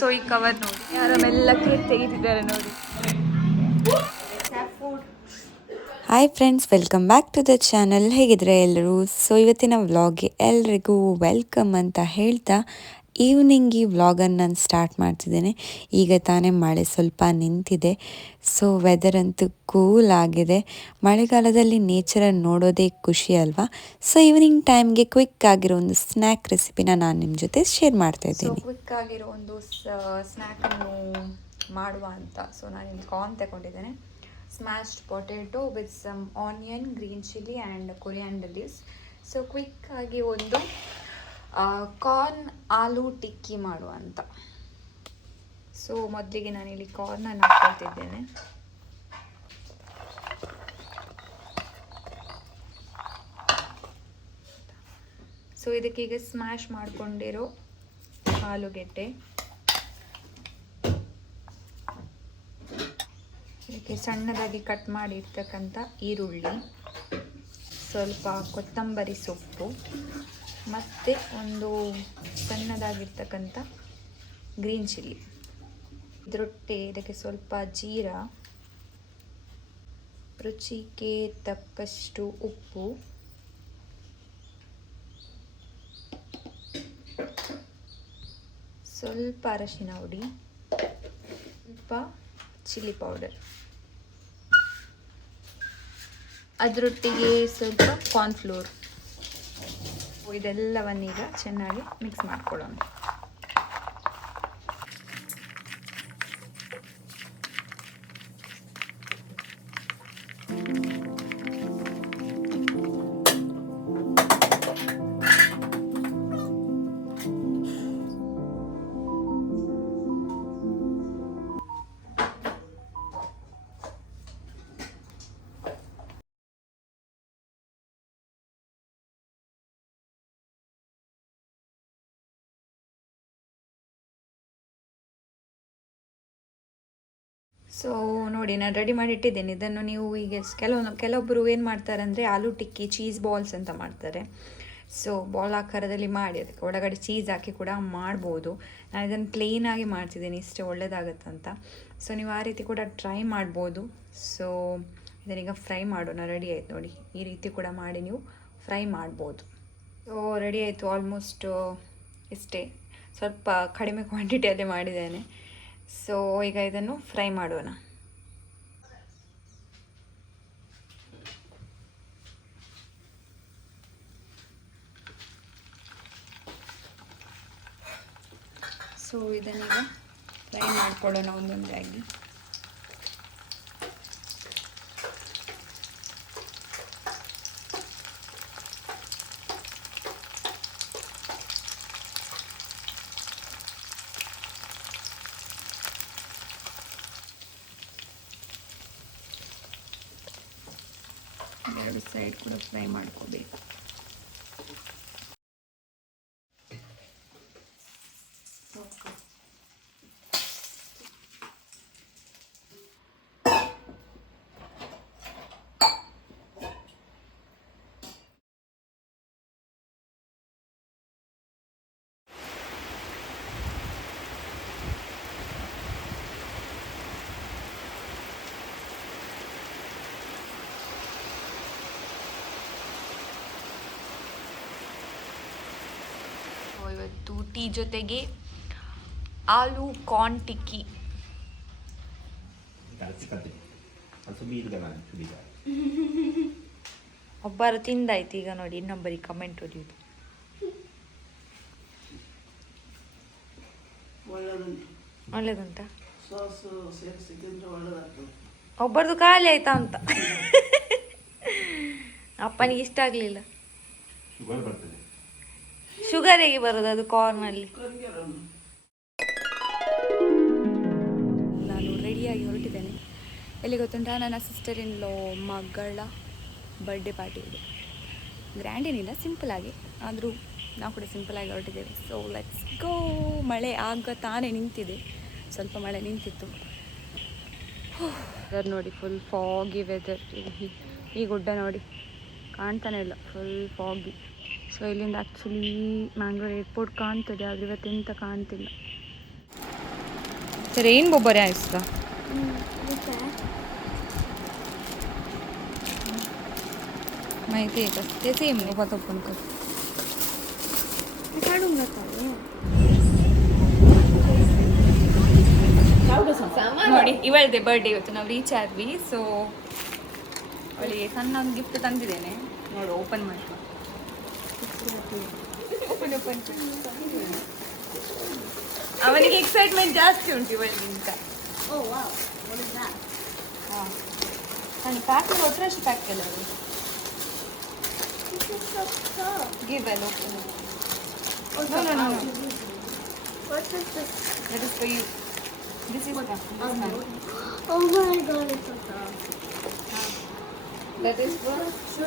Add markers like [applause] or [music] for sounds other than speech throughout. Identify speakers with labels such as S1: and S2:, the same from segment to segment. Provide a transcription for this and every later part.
S1: So ಈ cover ನೋಡಿ. ಯಾರ ಮೆಲ್ಲಕ್ಕೆ ತೆಗೆದಿದ್ದಾರೆ ನೋಡಿ.
S2: Hi friends welcome back to the channel ಹೇಗಿದ್ರೆ ಎಲ್ಲರೂ? ಸೊ ಇವತ್ತಿನ ವ್ಲಾಗ್ಗೆ ಎಲ್ರಿಗೂ ವೆಲ್ಕಮ್ ಅಂತ ಹೇಳ್ತಾ ಈವ್ನಿಂಗ್ ಈ ವ್ಲಾಗನ್ನು ನಾನು ಸ್ಟಾರ್ಟ್ ಮಾಡ್ತಿದ್ದೇನೆ. ಈಗ ತಾನೇ ಮಳೆ ಸ್ವಲ್ಪ ನಿಂತಿದೆ. ಸೊ ವೆದರ್ ಅಂತೂ ಕೂಲ್ ಆಗಿದೆ. ಮಳೆಗಾಲದಲ್ಲಿ ನೇಚರನ್ನು ನೋಡೋದೇ ಖುಷಿ ಅಲ್ವಾ? ಸೊ ಈವ್ನಿಂಗ್ ಟೈಮ್ಗೆ ಕ್ವಿಕ್ ಆಗಿರೋ ಒಂದು ಸ್ನ್ಯಾಕ್ ರೆಸಿಪಿನ ನಾನು ನಿಮ್ಮ ಜೊತೆ ಶೇರ್ ಮಾಡ್ತಾ ಇದ್ದೀನಿ.
S1: ಕ್ವಿಕ್ ಆಗಿರೋ ಒಂದು ಸ್ನ್ಯಾಕನ್ನು ಮಾಡುವ ಅಂತ. ಸೊ ನಾನು ಇಲ್ಲಿ ಕಾರ್ನ್ ತಗೊಂಡಿದ್ದೇನೆ. Smashed potato with some onion green chilli and coriander leaves so quick ಆಗಿ ಒಂದು ಕಾರ್ನ್ ಆಲೂ ಟಿಕ್ಕಿ ಮಾಡುವ ಅಂತ. ಸೊ ಮೊದಲಿಗೆ ನಾನಿಲ್ಲಿ ಕಾರ್ನನ್ನು ಹಾಕೊಳ್ತಿದ್ದೇನೆ ಸೊ ಇದಕ್ಕೀಗ ಸ್ಮ್ಯಾಶ್ ಮಾಡಿಕೊಂಡಿರೋ ಆಲೂಗೆಡ್ಡೆ ಇದಕ್ಕೆ ಸಣ್ಣದಾಗಿ ಕಟ್ ಮಾಡಿರ್ತಕ್ಕಂಥ ಈರುಳ್ಳಿ. ಸ್ವಲ್ಪ ಕೊತ್ತಂಬರಿ ಸೊಪ್ಪು. ಮತ್ತು ಒಂದು ಸಣ್ಣದಾಗಿರ್ತಕ್ಕಂಥ ಗ್ರೀನ್ ಚಿಲ್ಲಿ. ಇದರೊಟ್ಟೆ ಇದಕ್ಕೆ ಸ್ವಲ್ಪ ಜೀರ, ರುಚಿಗೆ ತಕ್ಕಷ್ಟು ಉಪ್ಪು, ಸ್ವಲ್ಪ ಅರಶಿನ ಹುಡಿ ಸ್ವಲ್ಪ ಚಿಲ್ಲಿ ಪೌಡರ್. ಅದರೊಟ್ಟಿಗೆ ಸ್ವಲ್ಪ ಕಾರ್ನ್ಫ್ಲೋರ್ ಇದೆಲ್ಲವನ್ನೀಗ ಚೆನ್ನಾಗಿ ಮಿಕ್ಸ್ ಮಾಡ್ಕೊಳ್ಳೋಣ. ಸೊ ನೋಡಿ, ನಾನು ರೆಡಿ ಮಾಡಿ ಇಟ್ಟಿದ್ದೇನೆ ಇದನ್ನು ನೀವು ಈಗ ಕೆಲವೊಂದು ಕೆಲವೊಬ್ಬರು ಏನು ಮಾಡ್ತಾರೆ ಅಂದರೆ ಆಲೂ ಟಿಕ್ಕಿ ಚೀಸ್ ಬಾಲ್ಸ್ ಅಂತ ಮಾಡ್ತಾರೆ. ಸೊ ಬಾಲ್ ಆಕಾರದಲ್ಲಿ ಮಾಡಿ, ಅದಕ್ಕೆ ಒಳಗಡೆ ಚೀಸ್ ಹಾಕಿ ಕೂಡ ಮಾಡ್ಬೋದು. ನಾನು ಇದನ್ನು ಪ್ಲೇನಾಗಿ ಮಾಡ್ತಿದ್ದೀನಿ, ಇಷ್ಟೇ ಒಳ್ಳೇದಾಗತ್ತಂತ. ಸೊ ನೀವು ಆ ರೀತಿ ಕೂಡ ಟ್ರೈ ಮಾಡ್ಬೋದು. ಸೊ ಇದನ್ನೀಗ ಫ್ರೈ ಮಾಡೋಣ. ರೆಡಿ ಆಯ್ತು ನೋಡಿ. ಈ ರೀತಿ ಕೂಡ ಮಾಡಿ ನೀವು ಫ್ರೈ ಮಾಡ್ಬೋದು. ಸೊ ರೆಡಿ ಆಯಿತು ಆಲ್ಮೋಸ್ಟ್ ಇಷ್ಟೇ. ಸ್ವಲ್ಪ ಕಡಿಮೆ ಕ್ವಾಂಟಿಟಿಯಲ್ಲಿ ಮಾಡಿದ್ದೇನೆ. ಸೊ ಈಗ ಇದನ್ನು ಫ್ರೈ ಮಾಡೋಣ. ಸೊ ಇದನ್ನೀಗ ಫ್ರೈ ಮಾಡ್ಕೊಳ್ಳೋಣ ಒಂದೊಂದಾಗಿ. ಎರಡು ಸೈಡ್ ಕೂಡ ಫ್ರೈ ಮಾಡ್ಕೋಬೇಕು ಸೊ ಇವತ್ತು ಟೀ ಜೊತೆಗೆ ಆಲೂ ಕಾರ್ನ್ ಟಿಕ್ಕಿ. ಒಬ್ಬರು ತಿಂದಾಯ್ತು ಈಗ ನೋಡಿ ಇನ್ನೊಬ್ಬರಿಗೆ ಕಮೆಂಟ್ ಹೊಡೆಯುದು.
S3: ಒಳ್ಳೇದಂತ
S1: ಒಳ್ಳೇದುಂಟಾ? ಒಬ್ಬರದು ಖಾಲಿ ಆಯ್ತಾ ಅಂತ. ಅಪ್ಪನಿಗೆ ಇಷ್ಟ ಆಗಲಿಲ್ಲ.
S4: ಶುಗರ್
S1: ಹೇಗೆ ಬರೋದು ಅದು ಕಾರ್ನಲ್ಲಿ
S3: ಅಲ್ಲಿ?
S1: ನಾನು ರೆಡಿಯಾಗಿ ಹೊರಟಿದ್ದೇನೆ. ಎಲ್ಲಿ ಗೊತ್ತುಂಟ? ನನ್ನ ಸಿಸ್ಟರ್ ಇನ್ ಲೋ ಮಗಳ ಬರ್ಡೇ ಪಾರ್ಟಿ ಇದೆ. ಗ್ರ್ಯಾಂಡ್ ಏನಿಲ್ಲ ಸಿಂಪಲ್ ಆಗಿ ಆದರೂ ನಾವು ಕೂಡ ಸಿಂಪಲ್ ಆಗಿ ಹೊರಟಿದ್ದೇವೆ. ಸೊ ಲೆಟ್ಸ್ ಗೋ ಮಳೆ ಆಗ ತಾನೇ ನಿಂತಿದೆ. ಸ್ವಲ್ಪ ಮಳೆ ನಿಂತಿತ್ತು. ವೆದರ್ ನೋಡಿ ಫುಲ್ ಫಾಗಿ ವೆದರ್ ಈ ಗುಡ್ಡ ನೋಡಿ ಕಾಣ್ತಾನೆ ಇಲ್ಲ. ಫುಲ್ ಫಾಗಿ ಸೊ ಇಲ್ಲಿಂದ ಆ್ಯಕ್ಚುಲಿ ಮ್ಯಾಂಗ್ಳೂರ್ ಏರ್ಪೋರ್ಟ್ ಕಾಣ್ತದೆ ಆದರೆ ಇವತ್ತೆಂತ ಕಾಣ್ತಿಲ್ಲ रेनबो बरें दिसता माहिती आहे का ते सेम बघा पण कर
S5: काढून जातो
S1: ನೋಡಿ ಇವಳದೆ ಬರ್ಡೇ ಇವತ್ತು ನಾವು ರೀಚ್ ಆದ್ವಿ ಸೊ ಅವಳಿಗೆ ಸಣ್ಣ ಒಂದು ಗಿಫ್ಟ್ ತಂದಿದ್ದೇನೆ ನೋಡು ಓಪನ್ ಮಾಡಿ ಓಪನ್ ಓಪನ್ [laughs] ಅವನಿಗೆ ಎಕ್ಸೈಟ್ಮೆಂಟ್ ಜಾಸ್ತಿ ಉಂಟು ಇವಳಿಗಿಂತ
S5: Oh wow, what is that?
S1: ನಾನು ಪ್ಯಾಕ್ ಮಾಡಿ ಒತ್ತರಷ್ಟು ಪ್ಯಾಕ್ ಎಲ್ಲ
S5: This is so cool.
S1: Give well open
S5: Oh,
S1: No, no, no, no.
S5: What is this?
S1: That is for you this is
S5: Oh my god, it's so cool.
S1: That is for
S5: So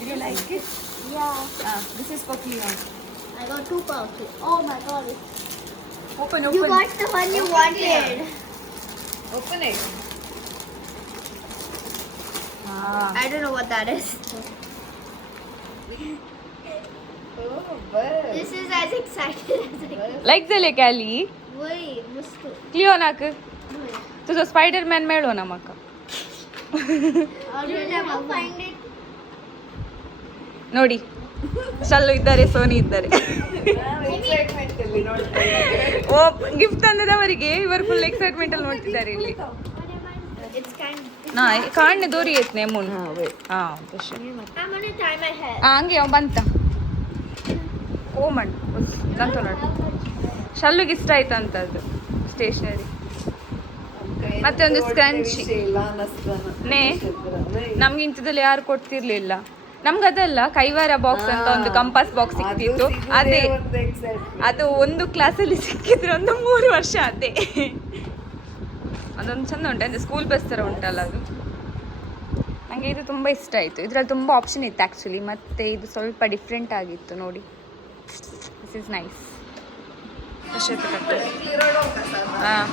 S5: Did
S1: you like it?
S5: Yeah.
S1: Ah, this is for Cleon.
S5: I got two pouches. Oh my god. Open,
S1: open.
S5: You got the one you open wanted.
S1: It. Open it. Ah.
S5: I don't know what that is. oh. This is as excited as I.
S1: Like the lekali.
S5: Wait,
S1: mustu. Cleon
S5: aku.
S1: तुझं made मेळो ना
S5: माका. I'll find it
S1: ನೋಡಿ. ಶಲ್ಲು ಇದ್ದಾರೆ Sony ಇದ್ದಾರೆ. ಓ gift ತಂದದವರಿಗೆ ಇವರು full excitement ಅಲ್ಲಿ ನೋಡ್ತಿದ್ದಾರೆ ಇಲ್ಲಿ. ನಾ ಕಾಣ್ನೆ ದೋರಿ ಐತ್ ನೇಮುನ್ ಹಾ ಹಂಗೆ ಅವ ಬಂತ. ಓ ಮಣ್ ಕಂತ ನೋಡು. ಶಲ್ಲುಗೆ ಇಷ್ಟ ಆಯ್ತಂತದ್ದು ಸ್ಟೇಷನರಿ ಮತ್ತೆ ಒಂದು ಸ್ಕ್ರಂಚಿ ನೇ ನಮ್ಗೆ ಇಂಥದ್ದಲ್ಲಿ ಯಾರು ಕೊಡ್ತಿರ್ಲಿಲ್ಲ. ನಮ್ಗೆ ಅದಲ್ಲ ಕೈವಾರ ಬಾಕ್ಸ್ ಅಂತ ಒಂದು ಕಂಪಾಸ್ ಬಾಕ್ಸ್ ಸಿಕ್ತಿತ್ತು ಅದೇ ಅದು ಒಂದು ಕ್ಲಾಸಲ್ಲಿ ಸಿಕ್ಕಿದ್ರೆ ಒಂದು ಮೂರು ವರ್ಷ ಅದೇ. ಅದೊಂದು ಚಂದ ಉಂಟು ಅಂದರೆ ಸ್ಕೂಲ್ ಬಸ್ ಥರ ಉಂಟಲ್ಲ ಅದು. ನನಗೆ ಇದು ತುಂಬ ಇಷ್ಟ ಆಯಿತು. ಇದರಲ್ಲಿ ತುಂಬ ಆಪ್ಷನ್ ಇತ್ತು ಆ್ಯಕ್ಚುಲಿ ಮತ್ತು ಇದು ಸ್ವಲ್ಪ ಡಿಫ್ರೆಂಟ್ ಆಗಿತ್ತು ನೋಡಿ. ದಿಸ್ ಇಸ್ ನೈಸ್ ಹಾಂ.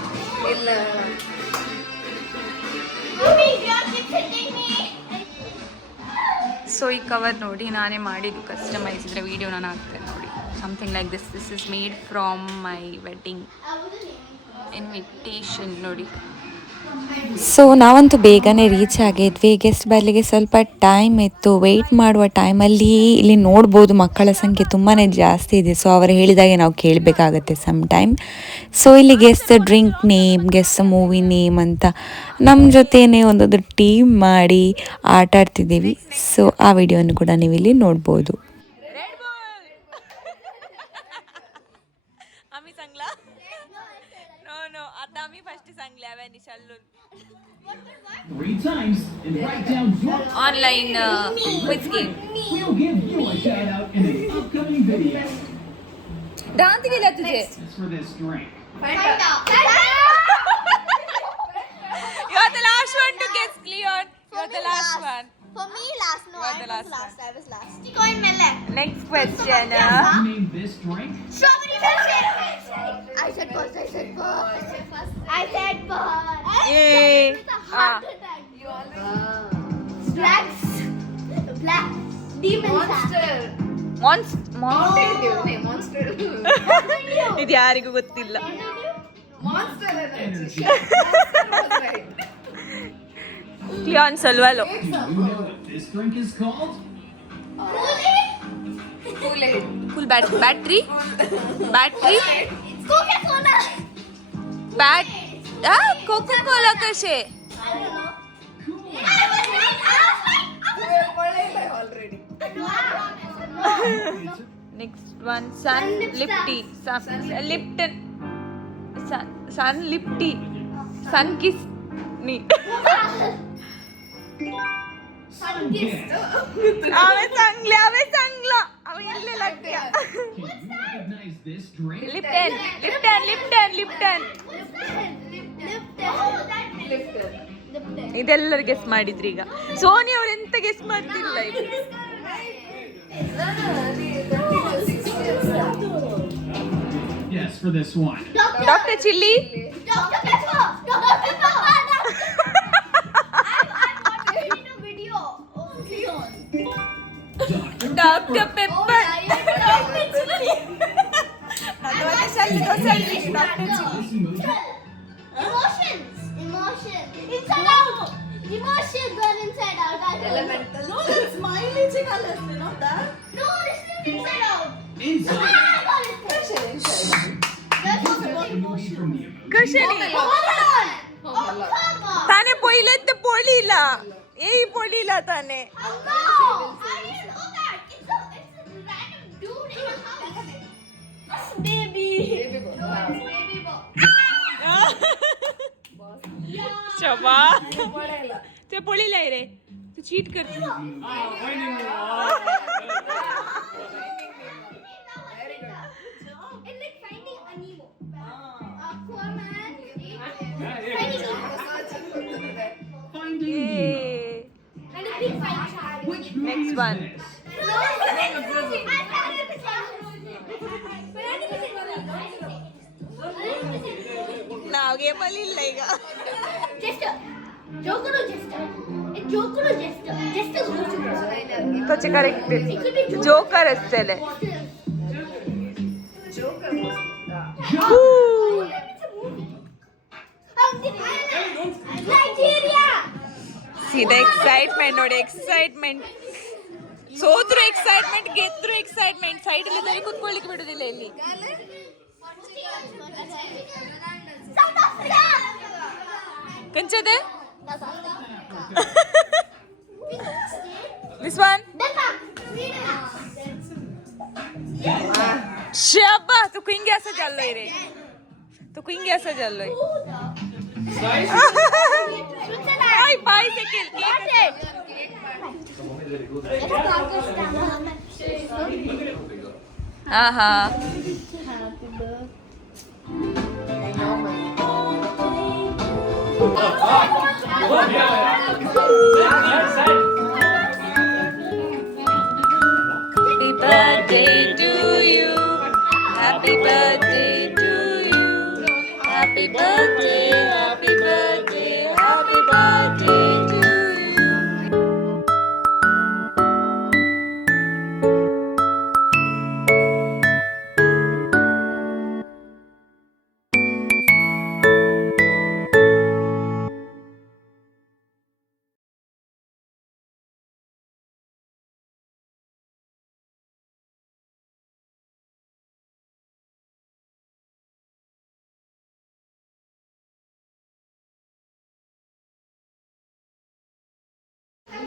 S5: Mommy,
S1: ಸೊ ಈ ಕವರ್ ನೋಡಿ ನಾನೇ ಮಾಡಿದ್ದು ಕಸ್ಟಮೈಸ್ ವೀಡಿಯೋ ನಾನು ಹಾಕ್ತೇನೆ ನೋಡಿ. Something like this this is made from my wedding invitation ನೋಡಿ.
S2: ಸೊ ನಾವಂತೂ ಬೇಗನೆ ರೀಚ್ ಆಗಿದ್ವಿ ಗೆಸ್ಟ್ ಬರಲಿಕ್ಕೆ ಸ್ವಲ್ಪ ಟೈಮ್ ಇತ್ತು. ವೆಯ್ಟ್ ಮಾಡುವ ಟೈಮಲ್ಲಿ ಇಲ್ಲಿ ನೋಡ್ಬೋದು ಮಕ್ಕಳ ಸಂಖ್ಯೆ ತುಂಬಾ ಜಾಸ್ತಿ ಇದೆ. ಸೊ ಅವರು ಹೇಳಿದಾಗೆ ನಾವು ಕೇಳಬೇಕಾಗತ್ತೆ ಸಮ್ ಟೈಮ್ ಸೊ ಇಲ್ಲಿ guess drink name guess movie name ಅಂತ ನಮ್ಮ ಜೊತೆನೇ ಒಂದೊಂದು ಟೀಮ್ ಮಾಡಿ ಆಟ ಆಡ್ತಿದ್ದೀವಿ ಸೊ ಆ ವಿಡಿಯೋನು ಕೂಡ ನೀವು ಇಲ್ಲಿ ನೋಡ್ಬೋದು.
S1: आम्ही सांगला नो नो आता आम्ही फर्स्ट सांगल्या वॅनी शाल्लून
S6: three times and write down your
S1: online quiz game
S6: We'll give you a shout out in an upcoming video.
S1: दांत गेल्या तुझे
S6: As for this drink,
S5: Find out.
S1: You are the last one
S5: For me, last. No, I was
S1: last.
S5: I was last. Coin Melek.
S1: Next question.
S6: You uh. Name this drink.
S5: Strawberry milkshake. I said first. I said first. I said first.
S1: Yay.
S5: With a
S1: ah.
S5: heart attack. You always. Blacks. Black. Demon. Monster.
S1: Monster. Oh.
S5: Monster. [laughs] [laughs] Monster.
S1: ಇದು ಯಾರಿಗೂ ಗೊತ್ತಿಲ್ಲ monster Leon
S6: Salvalo. You know what this drink is called?
S1: Cool bat- battery. Battery.
S5: Bat.
S1: Ah, Coca Cola कसे
S5: Next one, Sun Lipti. Sun Lipton. Sun Sun Lipti.
S1: Sun Kiss. Me. ಲಿಫ್ಟಿ Lipton ಸನ್ ಲಿಫ್ಟಿ ಸನ್ kiss ನೀ ಅವೆ ಸಂಗ್ಲೆ ಅವೆ ಸಂಗ್ಲ ಅವ ಇಲ್ಲೇ ಲಗ್ಯ
S6: Can you recognize this drink?
S1: Lipton Lipton Lipton Lipton
S5: Lipton. Lipton.
S1: ಇದೆಲ್ಲರೂ guess ಮಾಡಿದ್ರಿ ಈಗ Sony ಅವ್ರು ಎಂತ ಗೆಸ್ ಮಾಡ್ತಿಲ್ಲ ಈಗ
S6: Yes, for this one.
S1: Doctor chilli
S5: Dr. Pepper! Dr. Pepper! आपका पेपर डॉक्टर चाहिए तो चाहिए
S6: डॉक्टर
S1: चाहिए emotions
S5: emotions inside
S1: out emotions are inside out elemental
S3: no that's my leche colors not that
S5: no this is inside out
S6: inside
S5: out inside inside
S1: ताने पहिले ते पोलीला येई पोलीला ताने
S5: Baby. Baby boy. No, it's baby boy.
S1: Shaba ते पोळीला आहे रे तू cheat करते
S5: It's like
S1: ಆಗೇಬಲ್ ಇಲ್ಲ ಈಗ
S5: just joker just joker
S1: just
S5: just ಇಪ್ಪತ್ತು ಕರೆಕ್ಟ್ ಜೋಕರ್ ಅಷ್ಟೇ See
S1: the excitement, not excitement. ಸೋತ್ರು ಎಕ್ಸೈಟ್ಮೆಂಟ್ ಗೆದ್ರು ಎಕ್ಸೈಟ್ಮೆಂಟ್ ಸೈಡ್ ಅಲ್ಲಿ ಕೂತ್ಕೊಳ್ಳಿಕ್ಕೆ ಬಿಡುದಿಲ್ಲ ಇಲ್ಲಿ ఎంచేది దిస్
S5: వన్
S1: शब्बा तू कुंग कैसे चल रही रे। तू कुंग कैसे चल रही। भाई भाई से किल केक है। आहा। 啊！我变了。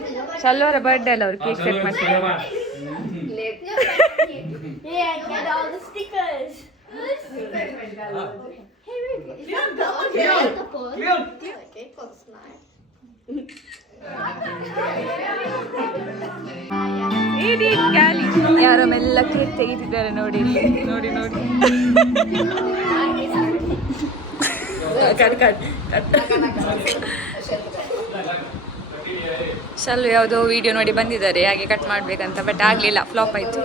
S1: The ಬರ್ಡೇ ಅಲ್ಲ ಅವ್ರು ಕೇಕ್ ಇಡೀ ಮಾಡ್ತಿದ್ದಾರೆ ಯಾರೋ ಮೆಲ್ಲ ಕೇಕ್ ತೆಗಿತಿದ್ದಾರೆ ನೋಡಿ ಇಲ್ಲಿ ನೋಡಿ. ನೋಡಿ ಕಟ್ ಕಟ್ [laughs] [laughs] ಶಲ್ಲು ಯಾವುದೋ ವಿಡಿಯೋ ನೋಡಿ ಬಂದಿದ್ದಾರೆ ಹಾಗೆ ಕಟ್ ಮಾಡಬೇಕಂತ ಬಟ್ ಆಗಲಿಲ್ಲ ಫ್ಲಾಪ್ ಆಯಿತು.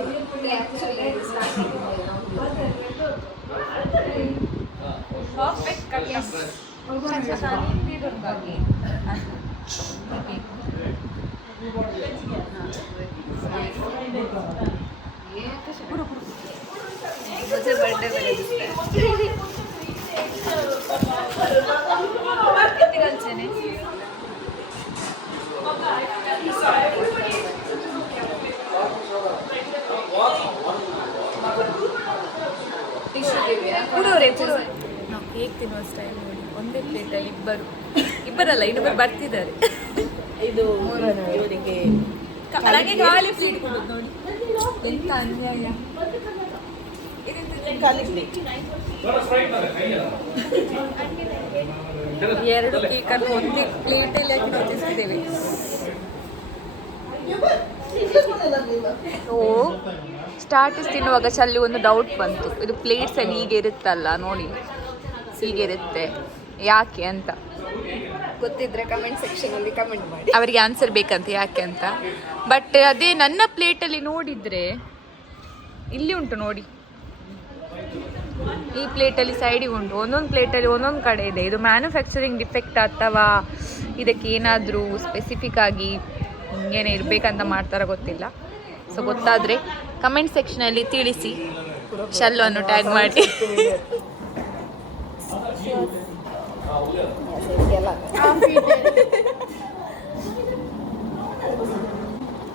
S1: ನಾವು ಕೇಕ್ ತಿನ್ನುವ ಸ್ಟೈಲ್ ನೋಡಿ. ಒಂದೇ ಪ್ಲೇಟಲ್ಲಿ ಇಬ್ಬರು. ಇಬ್ಬರಲ್ಲ ಇನ್ನೊಬ್ಬರು ಬರ್ತಿದ್ದಾರೆ.
S3: ಇದು ಇವರಿಗೆ
S1: ನನಗೆ ಖಾಲಿ ಪ್ಲೇಟ್ ಕೊಡೋದು ನೋಡಿ. ಎಂತ ಅನ್ಯಾಯ. ಎರಡು ಕೇಕನ್ನು ಒಂದೇ ಪ್ಲೇಟಲ್ಲಿ ಹಾಕಿ ನೋಡಿಸ್ತಿದ್ದೇವೆ ಓ ಸ್ಟಾರ್ಟಿಸ್ ತಿನ್ನುವಾಗ ಚಲ್ಲಿ ಒಂದು ಡೌಟ್ ಬಂತು. ಇದು ಪ್ಲೇಟ್ಸ್ ಅಲ್ಲಿ ಹೀಗೆ ಇರುತ್ತಲ್ಲ ನೋಡಿ. ಹೀಗೆ ಇರುತ್ತೆ. ಯಾಕೆ ಅಂತ.
S7: ಗೊತ್ತಿದ್ರೆ ಕಮೆಂಟ್ ಸೆಕ್ಷನ್ ಅಲ್ಲಿ ಕಮೆಂಟ್ ಮಾಡಿ.
S1: ಅವರಿಗೆ ಆನ್ಸರ್ ಬೇಕಂತ ಯಾಕೆ ಅಂತ. ಬಟ್ ಅದೇ ನನ್ನ ಪ್ಲೇಟಲ್ಲಿ ನೋಡಿದ್ರೆ ಇಲ್ಲಿ ಉಂಟು ನೋಡಿ. ಈ ಪ್ಲೇಟಲ್ಲಿ ಸೈಡಿಗೆ ಉಂಟು. ಒಂದೊಂದು ಪ್ಲೇಟಲ್ಲಿ ಒಂದೊಂದು ಕಡೆ ಇದೆ. ಇದು ಮ್ಯಾನುಫ್ಯಾಕ್ಚರಿಂಗ್ ಡಿಫೆಕ್ಟ್ ಅಥವಾ ಇದಕ್ಕೆ ಏನಾದರೂ ಸ್ಪೆಸಿಫಿಕ್ ಆಗಿ ಹಿಂಗೇನೆ ಇರಬೇಕಂತ ಮಾಡ್ತಾರ ಗೊತ್ತಿಲ್ಲ ಸೊ ಗೊತ್ತಾದರೆ ಕಮೆಂಟ್ ಸೆಕ್ಷನಲ್ಲಿ ತಿಳಿಸಿ ಶಲ್ಲು ಅನ್ನು ಟ್ಯಾಗ್ ಮಾಡಿ
S7: ಎಲ್ಲ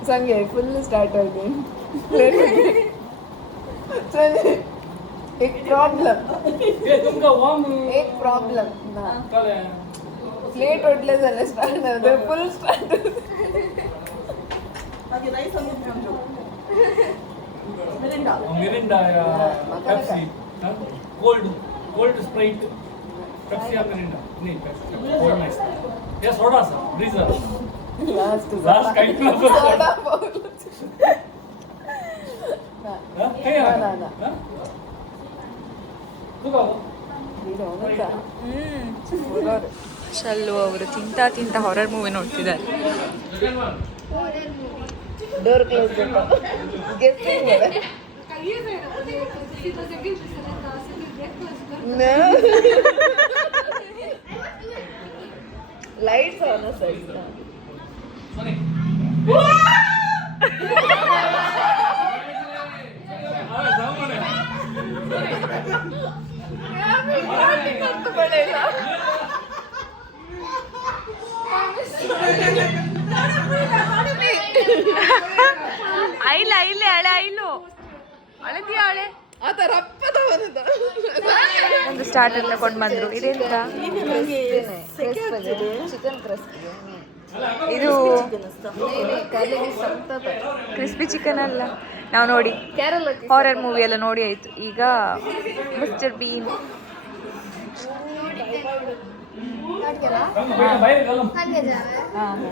S7: ಸಂಗೆ ಫುಲ್ ಸ್ಟಾರ್ಟ್ ಆಗಿ एक प्रॉब्लम एक प्रॉब्लम
S3: ಪ್ಲೇಟ್ ಒಡ್ಲೆಸ್ ಅಲ್ಲ
S6: ಸ್ಟಾರ್ಟ್ ಅದು ಫುಲ್ ಸ್ಟಾರ್ಟ್ ಹಾಗೆ ರೈಸ್ ಒಂದು Mirinda Mirinda Pepsi cold cold Sprite Pepsi ಆ ಮಿರಿಂಡಾ
S7: ನೀ
S6: Pepsi cold nice
S7: yeah soda
S6: sir
S7: breezer last last
S6: kite soda
S7: bowl hmm
S1: Shallu ಅವರು ತಿಂತಾ ತಿಂತಾ ಹಾರರ್ ಮೂವಿ ನೋಡ್ತಿದ್ದಾರೆ.
S7: ಡೋರ್ ಕ್ಲೋಸ್ ಲೈಟ್ಸ್ ಆನ್
S1: ಇಲ್ಲಿ ಹಳೆ ಇಲ್ಲೂ. ಹಳದಿ ಹಳೆ ಒಂದು ಸ್ಟಾರ್ಟರ್ ತಗೊಂಡು ಬಂದ್ರು. ಇದೆಂತ ಇದು ಕ್ರಿಸ್ಪಿ ಚಿಕನ್ ಅಲ್ಲ? ನಾವು ನೋಡಿ. ಹಾರರ್ ಮೂವಿ ಎಲ್ಲ ನೋಡಿ ಆಯ್ತು. ಈಗ ಮಿಸ್ಟರ್ ಬೀನ್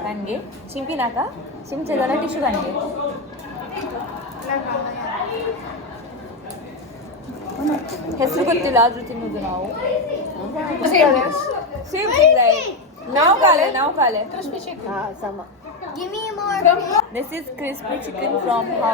S1: ನನಗೆ ಚಿಂಪಿನಾಕ? ಚಿಂಚದ ಟಿಶ್ಯೂ ನನಗೆ ಹೆಸರು ಗೊತ್ತಿಲ್ಲ ಆದ್ರೂ ತಿನ್ನೋದು ನಾವು ಸೇಮ್ ನಾವು ಕಾಲೆ ನಾವು ಕಾಲೆ
S7: ಹಾ ಸಮ
S5: Give me more.
S1: This is crispy chicken from how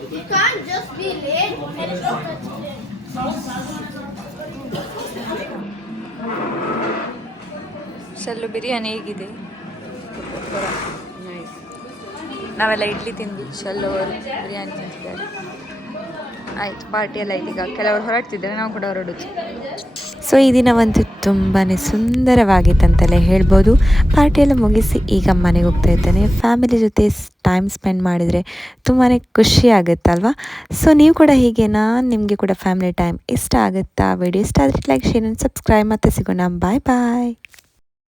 S5: You can't just be late.
S1: ಶಲ್ಲು biryani ಹೇಗಿದೆ? ನಾವೆಲ್ಲ ಇಡ್ಲಿ ತಿಂದ್ವಿ. ಸಲ್ಲು ಬಿರಿಯಾನಿ ತಿಂತಿದ್ದಾರೆ ಆಯ್ತು ಪಾರ್ಟಿ ಎಲ್ಲ ಇದೀಗ ಕೆಲವರು ಹೊರಡ್ತಿದ್ದಾರೆ, ನಾವು ಕೂಡ ಹೊರಡುದು.
S2: ಸೊ, ಈ ದಿನವಂತೂ ತುಂಬಾ ಸುಂದರವಾಗಿತ್ತಂತಲೇ ಹೇಳ್ಬೋದು. ಪಾರ್ಟಿಯೆಲ್ಲ ಮುಗಿಸಿ ಈಗ ಮನೆಗೆ ಹೋಗ್ತಾ ಇದ್ದೇನೆ ಫ್ಯಾಮಿಲಿ ಜೊತೆ ಟೈಮ್ ಸ್ಪೆಂಡ್ ಮಾಡಿದರೆ ತುಂಬಾ ಖುಷಿ ಆಗುತ್ತಲ್ವಾ? ಸೊ, ನೀವು ಕೂಡ ಹೀಗೇನಾ ನಿಮಗೆ ಕೂಡ ಫ್ಯಾಮಿಲಿ ಟೈಮ್ ಇಷ್ಟ ಆಗುತ್ತಾ? ವಿಡಿಯೋ ಇಷ್ಟ ಆದರೆ ಲೈಕ್, ಶೇರ್, ಸಬ್ಸ್ಕ್ರೈಬ್ ಮತ್ತೆ ಸಿಗೋಣ. ಬಾಯ್ ಬಾಯ್.